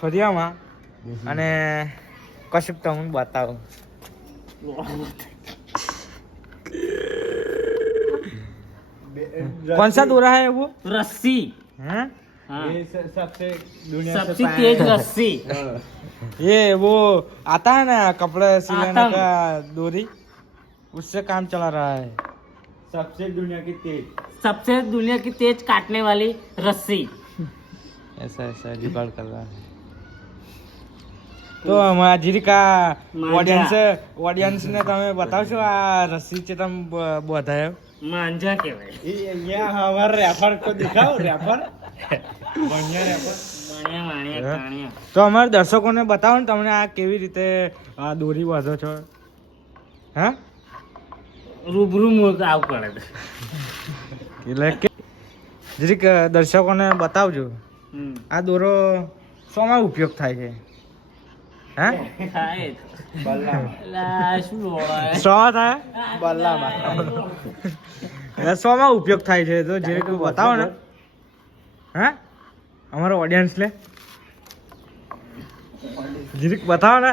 ફરિયામાં અને કશુંક તો હું બતાવું. कौन सा दोरा है वो? रस्सी. हैं? हाँ. ये सबसे दुनिया सबसे तेज रस्सी. ये वो आता है ना कपड़े सिलाने आता का डोरी, उससे काम चला रहा है. सबसे दुनिया की तेज. सबसे दुनिया की तेज काटने वाली रस्सी. ऐसा ऐसा जुगाड़ कर रहा है. તો અમારી કા ઓડિયન્સ ને તમે બતાવશો આ રસ્સી છે તમે બધાયો માંજા કહેવાય. ये हमारा रैपर को दिखाओ रैपर बढ़िया रैपर. માણ્યા માણ્યા કાણ્યા. તો અમારા દર્શકોને બતાવો ને તમને આ કેવી રીતે આ દોરી બાંધો છો. હા રૂબરૂ મોક આવ પડે. એટલે કે જરીક દર્શકોને બતાવજો આ દોરો શોમાં ઉપયોગ થાય છે. હા થાય बल्ला લા શું બોલાય. શો થાય बल्ला એટલે શોમાં ઉપયોગ થાય છે તો જરીક બતાવો ને. હા અમારો ઓડિયન્સ લે જરીક બતાવો ને.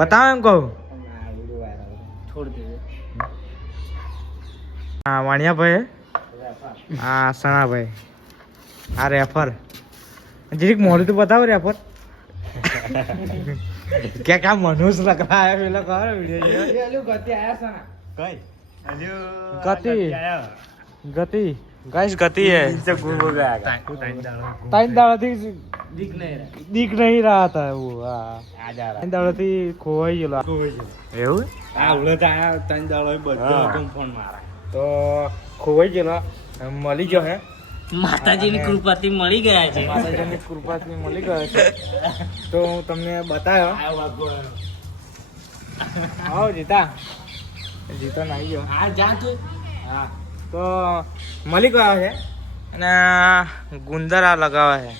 બતાવો એમ કહું. છોડ દે. હા વાણિયાભાઈ હા સણાભાઈ આ રેફર જરીક મોડું તો બતાવો રેફર. क्या क्या मनुष्य लग रहा है मेरा कह वीडियो ये लो गति आया सना कई अजो गति गति गाइस गति है से गुरु गया टाइम दाड़ा थी દીક નહીં રહે. दिख नहीं रहा था वो हाँ आ जा रहा टाइम दाड़ा थी खोवाई गेलो એવું आ उड़े आया तन दाड़ो બધો ફોન મારા. તો ખોવાઈ ગયેલો મળી ગયો હે. માતાજીની કૃપાથી મળી ગયા છે. માતાજીની કૃપાથી મળી ગયો છે તો હું તમને બતાવ્યો. આવો જીતા જીતો નાઈ ગયો. આ જા તું. હા તો મળી ગયો છે અને ગુંદર આ લગાવે છે.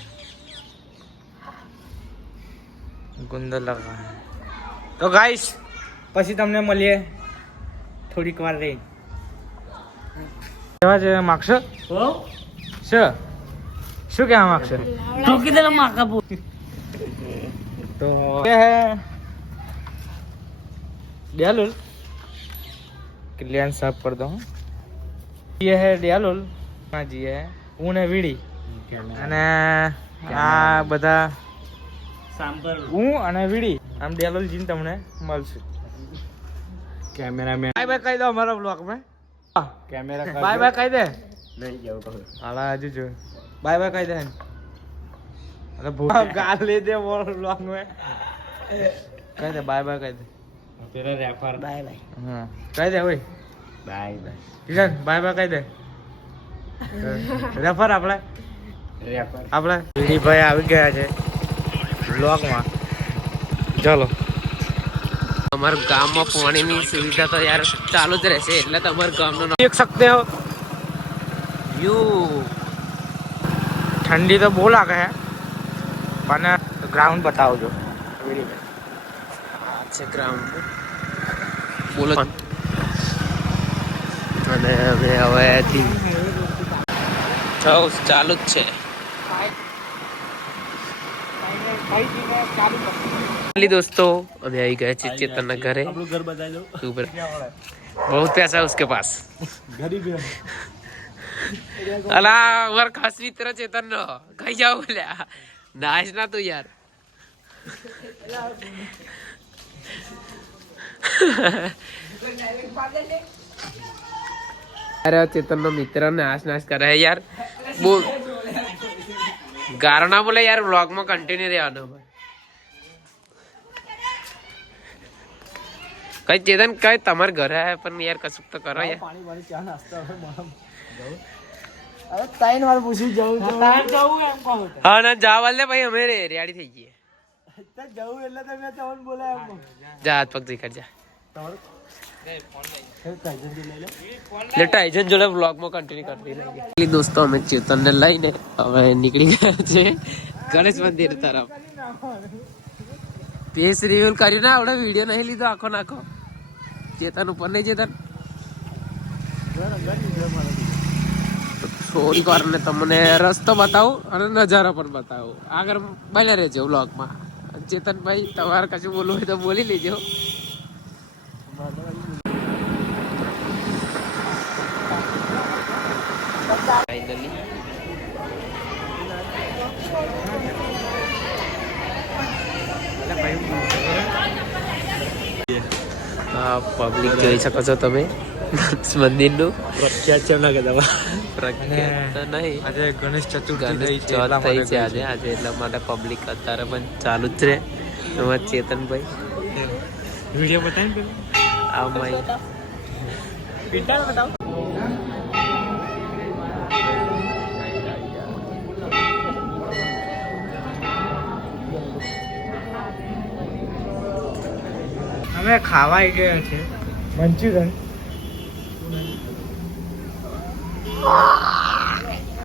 ગુંદર લગાવે તો ગાઈસ પછી તમને મળીએ થોડીક વાર રહી. કહેવા છે માગશો હો શું કહેવા માગશો? ઠોકી દે માકા બો. तो ये है डियालुल क्लियर साफ कर दो. ये है डियालुल हाँ जी है ऊन है वीड़ी અને આ બધા સાંભર. હું અને વીડી આમ डियालुल જીન તમને મળશે. कैमरा में બાય બાય કહી દો અમારા બ્લોગ में. कैमरा બાય બાય કહી દે. नहीं जाओ कहो હાલા હજુ જો બાય બાય કહી દે. અરે ભૂ ગાલ લે દે બોલ બ્લોગ में કહી દે બાય બાય કહી દે. तेरा रैपर બાય બાય. હા કહી દે ઓય bye bye Kishan bye bye કહી દે. રેફર આપણે વીડીભાઈ આવી ગયા છે બ્લોગમાં. ચાલો અમારા ગામમાં પાણીની સુવિધા તો યાર ચાલુ જ રહેશે એટલે તમારા ગામનું નામ देख सकते हो यू ठंडी तो बो लागे है પણ ગ્રાઉન્ડ બતાવજો છે ગ્રાઉન્ડ બોલો. અને હવે હવેથી ચાલુ જ છે. दोस्तों अभी आई गए चेतन ना घरे. घर बता दो ऊपर बहुत पैसा है उसके पास. गरीब है अला वर खास मित्र चेतन नो कहीं जाओ बोल्या नाच ना तू यार. अरे चेतन नो मित्र नाच नाच कर रहा है यार. बोल गारो ना बोले यार व्लॉग में कंटिन्यू रहना. कई चेतन कई तमार घर है पर यार कसुक तो करो यार. पानी वाली क्या नाश्ता है माम હવે 3 વાર પૂછી જાઉં તો તાર જવું એમ કહું. हाँ ना जा वाले भाई हमें रेडी થઈ ગઈ તો જાઉં એટલે તો મેં તમને બોલાય એમ जा हाथ पग दिखा जा ले टाइजन જોડે વ્લોગ માં કન્ટિન્યુ કરતી રહી. દોસ્તો અમે ચેતન ને લઈને હવે નીકળી ગયા છે ગણેશ મંદિર તરફ. ફેસ રિવીલ કરીને આપણે વિડિયો નહીં લીધો આખો નાખો. ચેતન ઉપર નહીં ચેતન થોડીક વાર ને તમને રસ્તો બતાવું અને નજારો પણ બતાવું. આગળ બને રહેજો વ્લોગમાં. ચેતનભાઈ તમારે કશું બોલવું હોય તો બોલી લેજો. ફાઇનલી પબ્લિક જોઈ શકો છો તમે મંદિરનું. પ્રખ્યાત છે એમના કહેતા પ્રખ્યાત તો નહીં, આજે ગણેશ ચતુર્થી ગણેશ થઈ છે ચોથ એટલા થઈ માટે છે આજે. આજે એટલા માટે પબ્લિક અત્યારે પણ ચાલુ જ છે. એમાં ચેતનભાઈ વિડીયો બતાવી આ માઈ અમે ખાવા આવી ગયા છે મંચુરિયન.